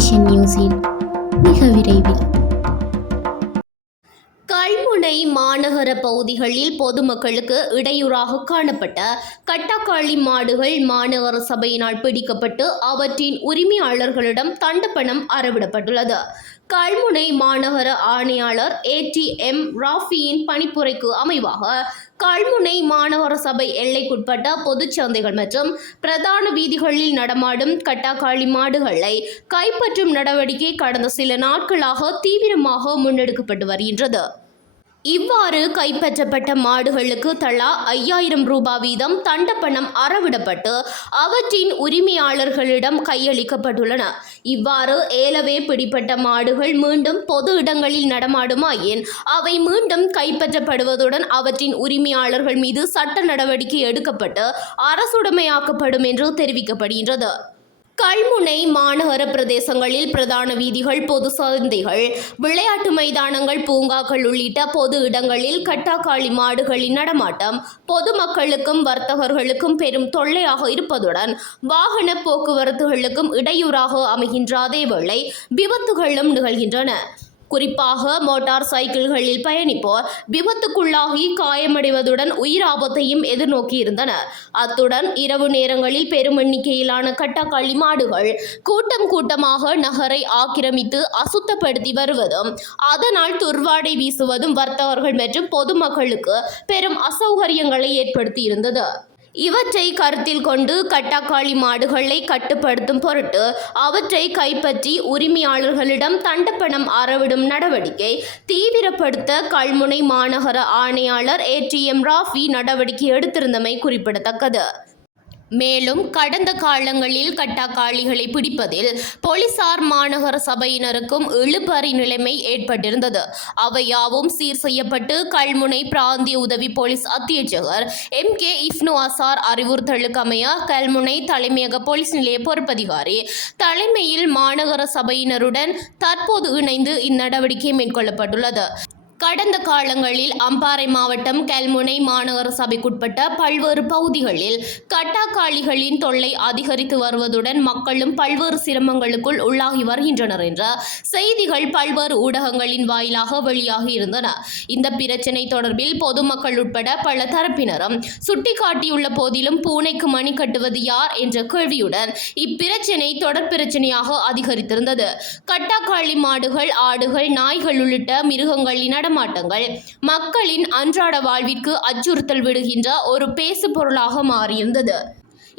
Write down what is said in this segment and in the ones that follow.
Asian நியூஸில் மிக விரைவில். கல்முனை மாநகர பகுதிகளில் பொதுமக்களுக்கு இடையூறாக காணப்பட்ட கட்டக்காளி மாடுகள் மாநகர சபையினால் பிடிக்கப்பட்டு அவற்றின் உரிமையாளர்களிடம் தண்டப்பணம் அறவிடப்பட்டுள்ளது. கல்முனை மாநகர ஆணையாளர் ஏடிஎம் ராஃபியின் பணிப்புரைக்கு அமைவாக கல்முனை மாநகர சபை எல்லைக்குட்பட்ட பொதுச் சந்தைகள் மற்றும் பிரதான வீதிகளில் நடமாடும் கட்டாக்காளி மாடுகளை கைப்பற்றும் நடவடிக்கை கடந்த சில நாட்களாக தீவிரமாக முன்னெடுக்கப்பட்டு வருகின்றது. இவ்வாறு கைப்பற்றப்பட்ட மாடுகளுக்கு தலா ஐயாயிரம் ரூபாய் வீதம் தண்டப்பணம் அறவிடப்பட்டு அவற்றின் உரிமையாளர்களிடம் கையளிக்கப்பட்டுள்ளன. இவ்வாறு ஏலவே பிடிப்பட்ட மாடுகள் மீண்டும் பொது இடங்களில் நடமாடுமாயின் அவை மீண்டும் கைப்பற்றப்படுவதுடன் அவற்றின் உரிமையாளர்கள் மீது சட்ட நடவடிக்கை எடுக்கப்பட்டு அரசுடைமையாக்கப்படும் என்று தெரிவிக்கப்படுகின்றது. கல்முனை மாநகர பிரதேசங்களில் பிரதான வீதிகள் பொது சந்தைகள் விளையாட்டு மைதானங்கள் பூங்காக்கள் உள்ளிட்ட பொது இடங்களில் கட்டாக்காளி மாடுகளின் நடமாட்டம் பொதுமக்களுக்கும் வர்த்தகர்களுக்கும் பெரும் தொல்லையாக இருப்பதுடன் வாகன போக்குவரத்துகளுக்கும் இடையூறாக அமைகின்ற அதேவேளை விபத்துகளும் நிகழ்கின்றன. குறிப்பாக மோட்டார் சைக்கிள்களில் பயணிப்போர் விபத்துக்குள்ளாகி காயமடைவதுடன் உயிர் ஆபத்தையும் எதிர்நோக்கியிருந்தனர். அத்துடன் இரவு நேரங்களில் பெரும் எண்ணிக்கையிலான கட்டக்காளி மாடுகள் கூட்டம் கூட்டமாக நகரை ஆக்கிரமித்து அசுத்தப்படுத்தி வருவதும் அதனால் துர்வாடை வீசுவதும் வர்த்தகர்கள் மற்றும் பொதுமக்களுக்கு பெரும் அசௌகரியங்களை ஏற்படுத்தியிருந்தது. இவற்றை கருத்தில் கொண்டு கட்டாக்காளி மாடுகளை கட்டுப்படுத்தும் பொருட்டு அவற்றை கைப்பற்றி உரிமையாளர்களிடம் தண்டப்பணம் அறவிடும் நடவடிக்கை தீவிரப்படுத்த கல்முனை மாநகர ஆணையாளர் ஏடிஎம் ராஃபி நடவடிக்கை எடுத்திருந்தமை குறிப்பிடத்தக்கது. மேலும் கடந்த காலங்களில் கட்டாக்காளிகளை பிடிப்பதில் போலீசார் மாநகர சபையினருக்கும் இழுபறி நிலைமை ஏற்பட்டிருந்தது. அவையாவும் சீர் செய்யப்பட்டு கல்முனை பிராந்திய உதவி போலீஸ் அத்தியட்சகர் எம் கே இஃப்னு அசார் அறிவுறுத்தலுக்கு அமைய கல்முனை தலைமையக போலீஸ் நிலைய பொறுப்பதிகாரி தலைமையில் மாநகர சபையினருடன் தற்போது இணைந்து இந்நடவடிக்கை மேற்கொள்ளப்பட்டுள்ளது. கடந்த காலங்களில் அம்பாறை மாவட்டம் கல்முனை மாநகர சபைக்குட்பட்ட பல்வேறு பகுதிகளில் கட்டாக்காளிகளின் தொல்லை அதிகரித்து வருவதுடன் மக்களும் பல்வேறு சிரமங்களுக்குள் உள்ளாகி வருகின்றனர் என்ற செய்திகள் பல்வேறு ஊடகங்களின் வாயிலாக வெளியாகி இருந்தன. இந்த பிரச்சினை தொடர்பில் பொதுமக்கள் உட்பட பல தரப்பினரும் சுட்டிக்காட்டியுள்ள போதிலும் பூனைக்கு மணி கட்டுவது யார் என்ற கேள்வியுடன் இப்பிரச்சினை தொடர் பிரச்சனையாக அதிகரித்திருந்தது. கட்டாக்காளி மாடுகள் ஆடுகள் நாய்கள் உள்ளிட்ட மிருகங்களின் நடமாட்டங்கள். மக்களின் அன்றாட வாழ்விற்கு அச்சுறுத்தல் விடுகின்ற ஒரு பேசு பொருளாக மாறியிருந்தது.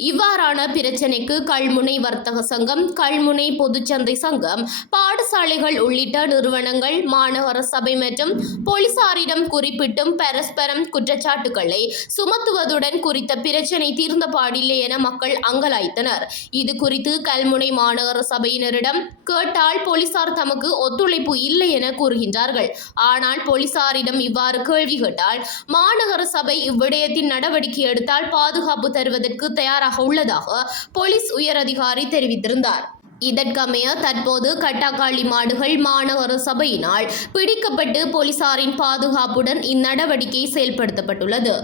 இவ்வாறான பிரச்சினைக்கு கல்முனை வர்த்தக சங்கம் கல்முனை பொதுச்சந்தை சங்கம் பாடசாலைகள் உள்ளிட்ட நிறுவனங்கள் மாநகர சபை மற்றும் போலீசாரிடம் குறிப்பிட்டும் பரஸ்பரம் குற்றச்சாட்டுகளை சுமத்துவதுடன் குறித்த பிரச்சினை தீர்ந்த பாடில்லை என மக்கள் அங்கலாய்த்தனர். இது குறித்து கல்முனை மாநகர சபையினரிடம் கேட்டால் போலீசார் தமக்கு ஒத்துழைப்பு இல்லை என கூறுகின்றார்கள். ஆனால் போலீசாரிடம் இவ்வாறு கேள்வி கேட்டால் மாநகர சபை இவ்விடயத்தின் நடவடிக்கை எடுத்தால் பாதுகாப்பு தருவதற்கு தயார் தயாராக உள்ளதாக போலீஸ் உயரதிகாரி தெரிவித்திருந்தார். இதற்கமைய தற்போது கட்டாக்காளி மாடுகள் மாநகர சபையினால் பிடிக்கப்பட்டு போலீசாரின் பாதுகாப்புடன் இந்நடவடிக்கை செயல்படுத்தப்பட்டுள்ளது.